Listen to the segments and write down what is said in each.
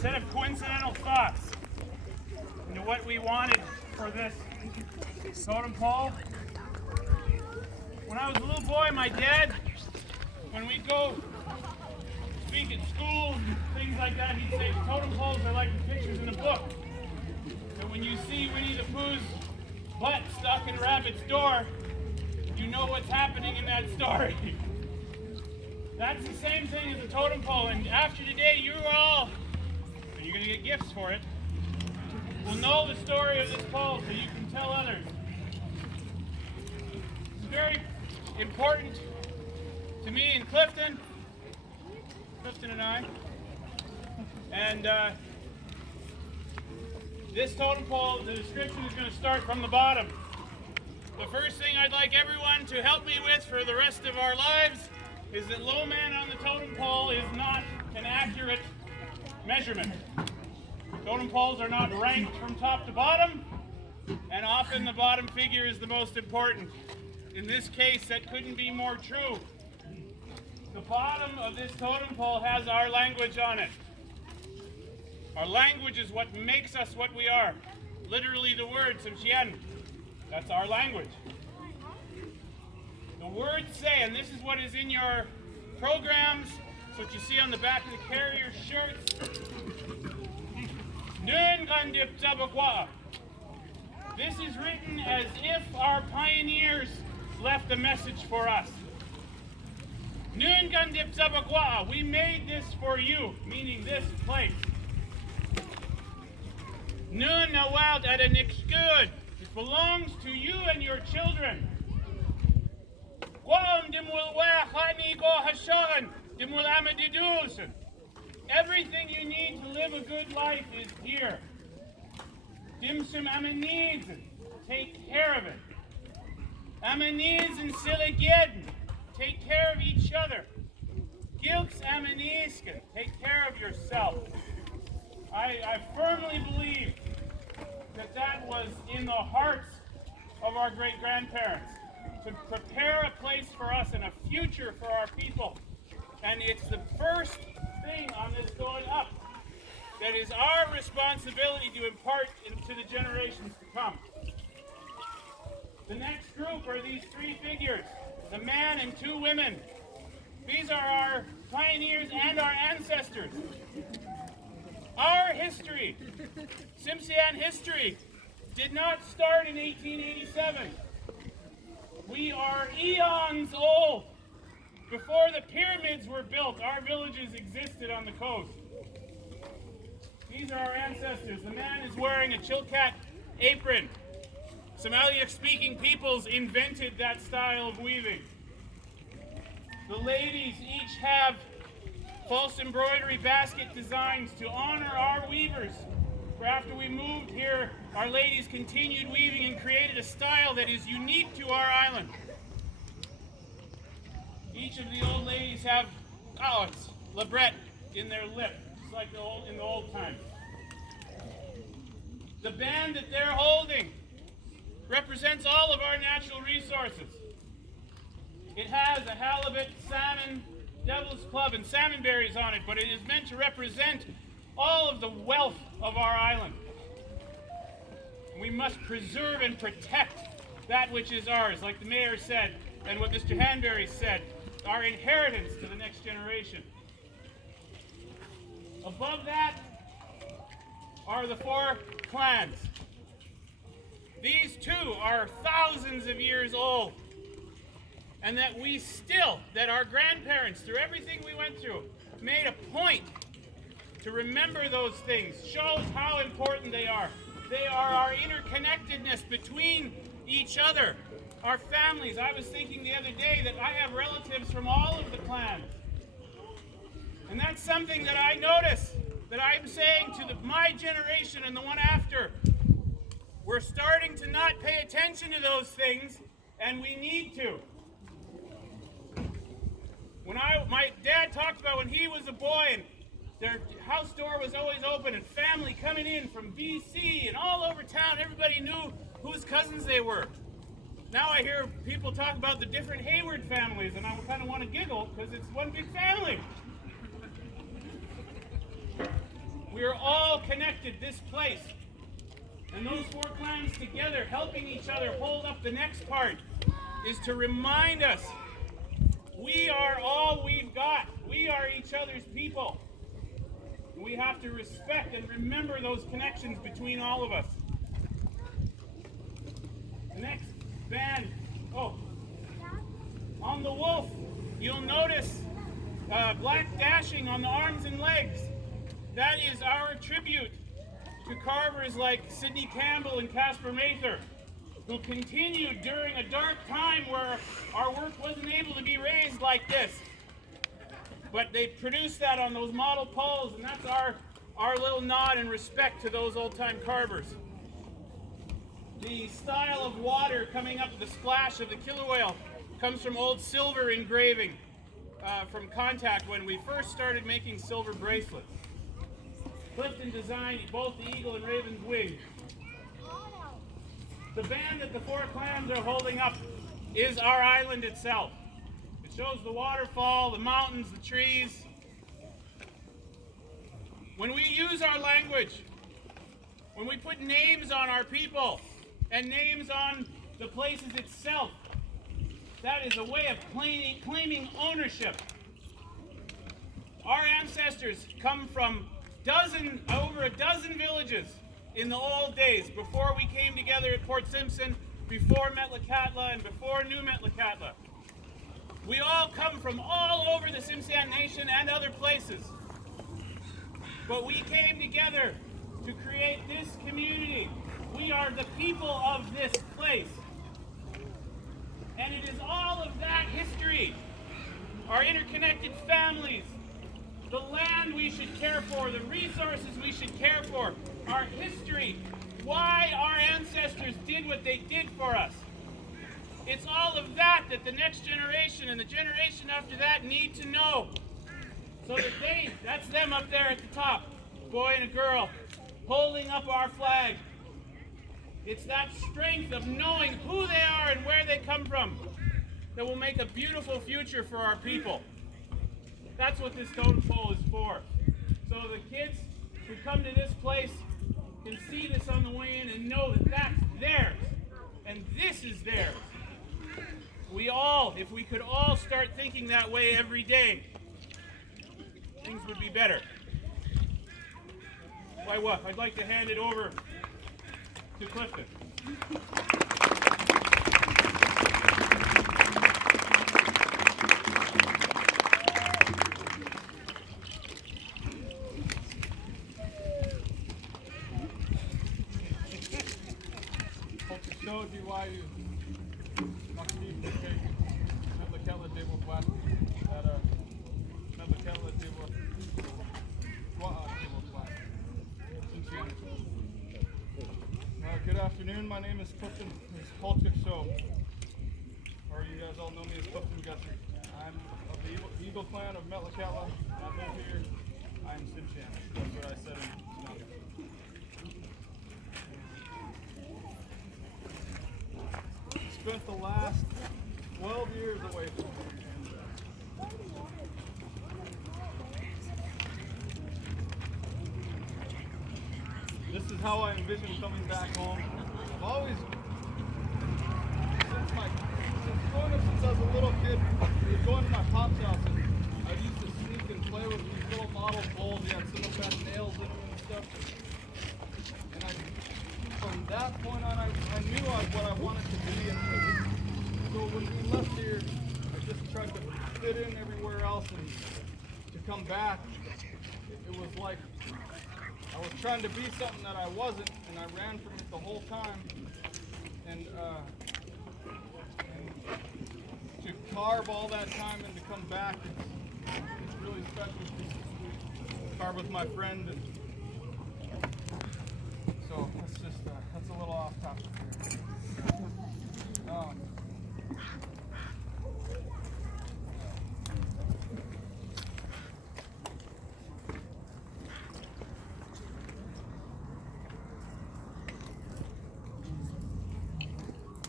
set of coincidental thoughts into what we wanted for this totem pole. When I was a little boy, my dad, when we'd go speak at school, things like that, he'd say totem poles are like the pictures in a book. So when you see Winnie the Pooh's butt stuck in Rabbit's door, you know what's happening in that story. That's the same thing as a totem pole, and after today, you all, and you're going to get gifts for it, will know the story of this pole so you can tell others. It's very important to me and Clifton and I, and this totem pole, the description is going to start from the bottom. The first thing I'd like everyone to help me with for the rest of our lives is that low man on the totem pole is not an accurate measurement. Totem poles are not ranked from top to bottom, and often the bottom figure is the most important. In this case, that couldn't be more true. The bottom of this totem pole has our language on it. Our language is what makes us what we are. Literally the word, Simchien, that's our language. The words say, and this is what is in your programs, it's what you see on the back of the carrier shirts. This is written as if our pioneers left a message for us. We made this for you, meaning this place. It belongs to you and your children. Everything you need to live a good life is here. Dimsum amaniz, take care of it. Amaniz and siliged, take care of each other. Gilks amaniska, take care of yourself. I firmly believe that was in the hearts of our great-grandparents, to prepare a place for us and a future for our people. And it's the first thing on this going up that is our responsibility to impart into the generations to come. The next group are these three figures, the man and two women. These are our pioneers and our ancestors. Our history, Tsimshian history, did not start in 1887. We are eons old. Before the pyramids were built, our villages existed on the coast. These are our ancestors. The man is wearing a Chilkat apron. Somalian-speaking peoples invented that style of weaving. The ladies each have false embroidery basket designs to honor our weavers. For after we moved here, our ladies continued weaving and created a style that is unique to our island. Each of the old ladies have labret in their lip, just like in the old times. The band that they're holding represents all of our natural resources. It has a halibut, salmon, devil's club, and salmon berries on it, but it is meant to represent all of the wealth of our island. We must preserve and protect that which is ours, like the mayor said, and what Mr. Hanbury said, our inheritance to the next generation. Above that are the four clans. These too are thousands of years old. And that our grandparents, through everything we went through, made a point to remember those things, shows how important they are. They are our interconnectedness between each other, our families. I was thinking the other day that I have relatives from all of the clans. And that's something that I notice, that I'm saying to my generation and the one after. We're starting to not pay attention to those things, and we need to. My dad talked about when he was a boy and their house door was always open and family coming in from BC and all over town, everybody knew whose cousins they were. Now I hear people talk about the different Hayward families and I kind of want to giggle because it's one big family. connected this place. And those four clans together, helping each other hold up the next part, is to remind us we are all we've got. We are each other's people. And we have to respect and remember those connections between all of us. The next band, on the wolf, you'll notice black dashing on the arms and legs. That is our tribute to carvers like Sidney Campbell and Casper Mather, who continued during a dark time where our work wasn't able to be raised like this. But they produced that on those model poles, and that's our little nod and respect to those old-time carvers. The style of water coming up, the splash of the killer whale, comes from old silver engraving from contact when we first started making silver bracelets. Clifton designed both the eagle and raven's wings. The band that the four clans are holding up is our island itself. It shows the waterfall, the mountains, the trees. When we use our language, when we put names on our people and names on the places itself, that is a way of claiming ownership. Our ancestors come from over a dozen villages in the old days, before we came together at Port Simpson, before Metlakatla, and before New Metlakatla. We all come from all over the Tsimshian Nation and other places. But we came together to create this community. We are the people of this place. And it is all of that history, our interconnected families, the land we should care for, the resources we should care for, our history, why our ancestors did what they did for us. It's all of that that the next generation and the generation after that need to know. So that that's them up there at the top, boy and a girl, holding up our flag. It's that strength of knowing who they are and where they come from that will make a beautiful future for our people. That's what this totem pole is for. So the kids who come to this place can see this on the way in and know that that's theirs. And this is theirs. If we could all start thinking that way every day, things would be better. Why what? I'd like to hand it over to Clifton. Hope it shows you why you must be okay. Metlakatla table flat. That Metlakatla table flat. Good afternoon. My name is Clifton. It's Mootk, so or you guys all know me as Clifton Guthrie. I'm of the Eagle clan of Metlakatla. I live here. I'm Tsimshian. That's what I said in Tsunami. Spent the last 12 years away from here. This is how I envision coming back home. I've always, since growing up since I was a little kid, going to my pop's house, and I used to sneak and play with these little model bowls. They had some of that nails in them and stuff. And from that point on, I knew what I wanted to be. And so when we left here, I just tried to fit in everywhere else, and to come back, it was like I was trying to be something that I wasn't, and I ran from it the whole time. And to carve all that time and to come back, it's really special to carve with my friend. And so that's a little off topic here.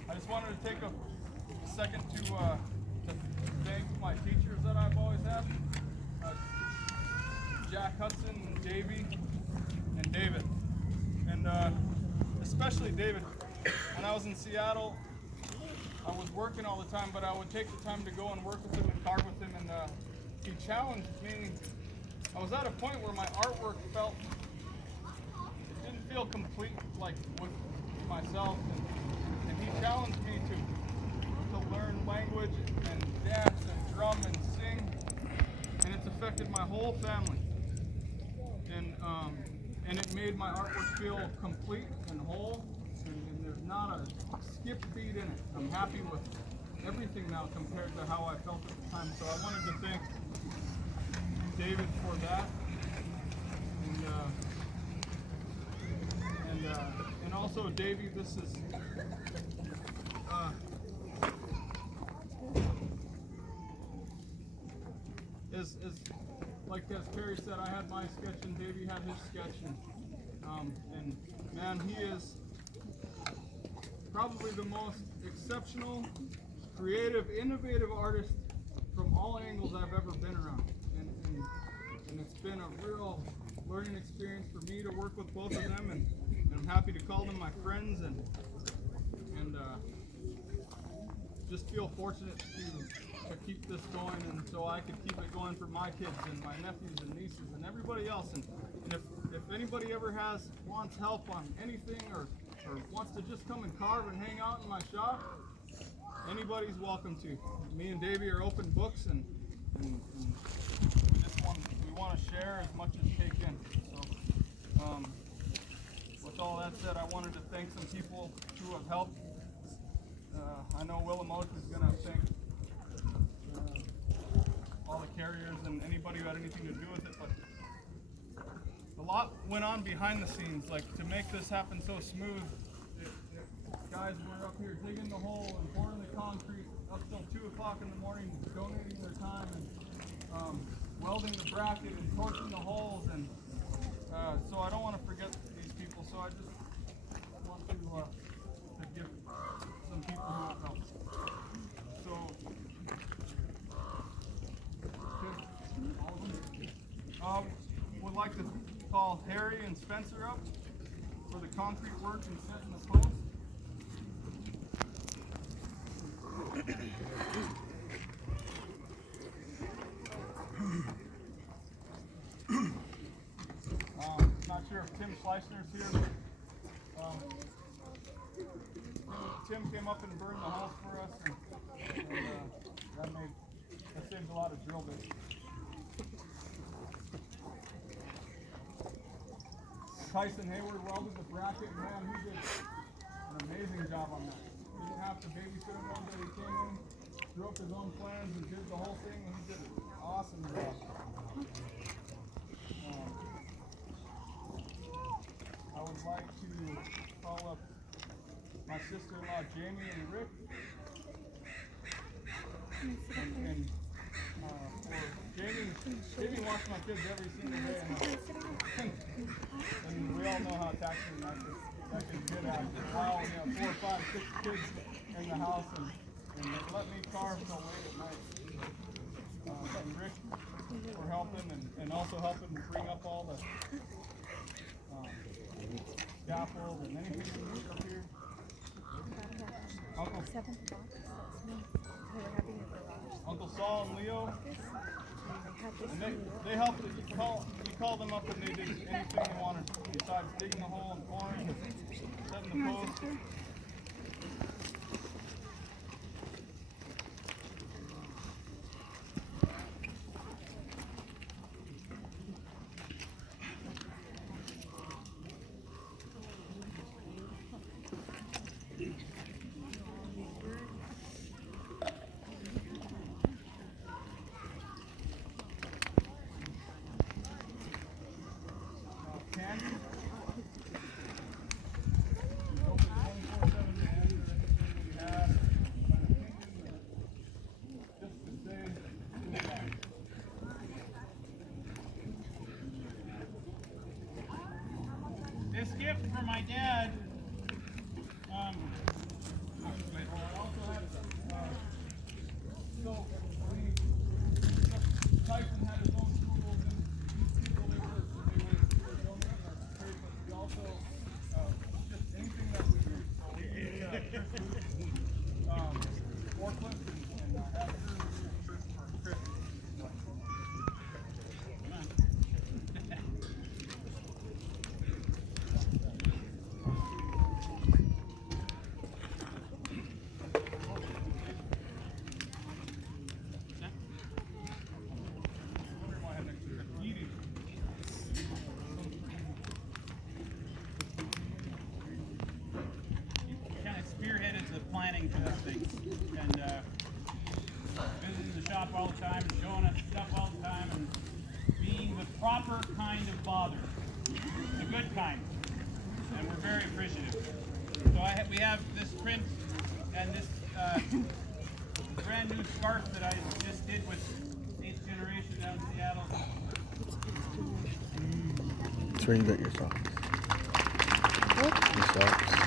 I just wanted to take a second to thank my teachers that I've always had, Jack Hudson, and Davey, and David. And especially David. When I was in Seattle, I was working all the time, but I would take the time to go and work with him and carve with him, and he challenged me. I was at a point where my artwork didn't feel complete, like with myself, and he challenged me to learn language and dance and drum and sing, and it's affected my whole family. And it made my artwork feel complete and whole, and there's not a skip beat in it. I'm happy with everything now compared to how I felt at the time. So I wanted to thank David for that, and also Davey. This is as Terry said, I had my sketch and Davey had his sketch, and man, he is probably the most exceptional, creative, innovative artist from all angles I've ever been around, and it's been a real learning experience for me to work with both of them, and I'm happy to call them my friends, and just feel fortunate to keep this going, and so I could keep it going for my kids and my nephews and nieces and everybody else. And if anybody ever wants help on anything, or wants to just come and carve and hang out in my shop, anybody's welcome to. Me and Davey are open books, and we want to share as much as take in. So with all that said, I wanted to thank some people who have helped. I know Willamot is going to thank all the carriers and anybody who had anything to do with it, but a lot went on behind the scenes, like to make this happen so smooth. Guys were up here digging the hole and pouring the concrete up till 2 o'clock in the morning, donating their time, and welding the bracket and torching the holes, and so I don't want to forget these people, so I just want to give some people who have helped. So would like to call Harry and Spencer up for the concrete work and setting the post. Not sure if Tim Schleissner's here, but Tim came up and burned the house for us, and that saved a lot of drill bits. Tyson Hayward welded the bracket, and man, he did an amazing job on that. He didn't have to babysit him one day. He came in, drew up his own plans, and did the whole thing, and he did an awesome job. I would like to call up my sister-in-law Jamie and Rick, and for Jamie watches my kids every single day, and we all know how taxing that can get at. Wow, we have 4, 5, 6 kids in the house, and they let me carve till late at night. And Rick for helping, and also helping bring up all the scaffold and anything we need up here. Uncle Saul and Leo, and they helped. We called them up, and they did anything they wanted besides digging the hole and pouring, setting the post. This gift for my dad. Tyson had his own tools, and these people they were donating their proper kind of bother, the good kind, and we're very appreciative. So we have this print and this brand new scarf that I just did with 8th generation down in Seattle. That's where you got your socks. Your socks.